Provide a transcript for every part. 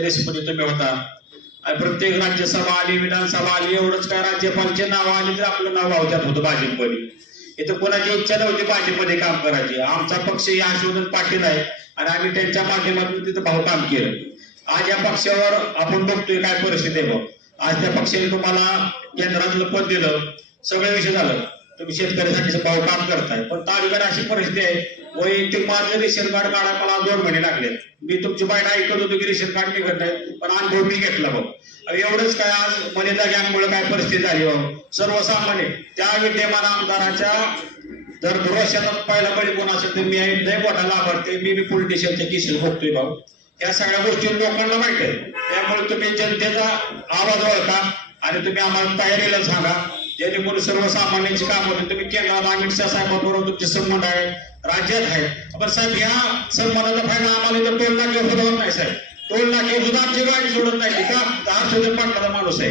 Recipe तुम्ही होता. आणि प्रत्येक राज्यसभा आली विधानसभा आली एवढंच काय राज्यपालचे नाव आली तर आपलं नाव लावत्यात होतं भाजपमध्ये. इथं कोणाची इच्छा नव्हती भाजपमध्ये काम करायची. आमचा पक्ष या हर्षवर्धन पाटील आहे आणि आम्ही त्यांच्या माध्यमातून तिथं भाऊ काम केलं. आज या पक्षावर आपण बघतोय काय परिस्थिती आहे बघ. आज त्या पक्षाने तुम्हाला केंद्रातलं पद दिलं. सगळं विषय झालं. तुम्ही शेतकऱ्यासाठी भाऊ काम करताय. पण तालुक्यात अशी परिस्थिती आहे वैयक्तिक माझं रेशन कार्ड काढा मला दोन महिने लागले. मी तुमची बायट ऐकत होतो की रेशन कार्ड निघत नाही पण अनुभव मी घेतला बघ. एवढंच काय आज मलिदा गँगमुळे काय परिस्थिती झाली हो. सर्वसामान्य त्या विद्यमान आमदाराच्या जर भरोशात पहिला बळी कोण असेल तर मी लय मोठा लाभार्थी मी मी पोलिटिशियनचे स्टेशनच्या किशोर बघतोय भाऊ. या सगळ्या गोष्टी लोकांना माहीत आहे. त्यामुळे तुम्ही जनतेचा आवाज ओळखा आणि तुम्ही आम्हाला तयारीला सांगा. जेणेकरून सर्वसामान्यांची काम होते तुम्ही केंद्रात अमित शाह साहेबांबरोबर तुमचे संबंध आहेत. राज्यात आहेत पण साहेब ह्या सन्मानाचा फायदा आम्हाला इथं टोल नाके सुद्धा होत नाही साहेब. टोल नाके सुद्धा आमची गाडी सोडत नाही. का दहा सुद्धा माणूस आहे.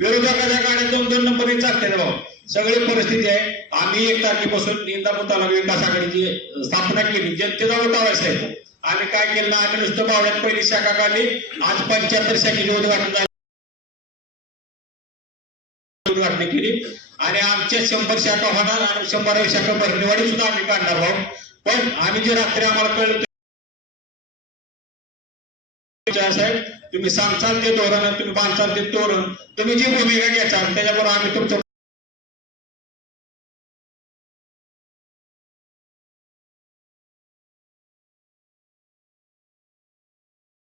विरोधकाच्या गाड्या दोन दोन नंबर चालते ना भाऊ. सगळी परिस्थिती आहे. आम्ही एक तारखेपासून इंदापूर तालुका विकास आघाडीची स्थापना केली. जनतेचा उठाव साहेब. आम्ही काय केलं ना आम्ही नुसतं बावड्यात पहिली शाखा काढली. आज पंच्याहत्तर शाखेची उद्घाटन झाली. उद्घाटन केली. आणि आमच्या शंभर शाखा होणार आणि शंभरावी शाखा भरणेवाडी सुद्धा आम्ही काढणार आहोत. पण आम्ही जे रात्री आम्हाला कळलं ते साहेब तुम्ही सांगचाल ते धोरण तुम्ही बांधचाल ते तोरण. तुम्ही जी भूमिका घ्याचाल त्याच्याबरोबर आम्ही तुमचं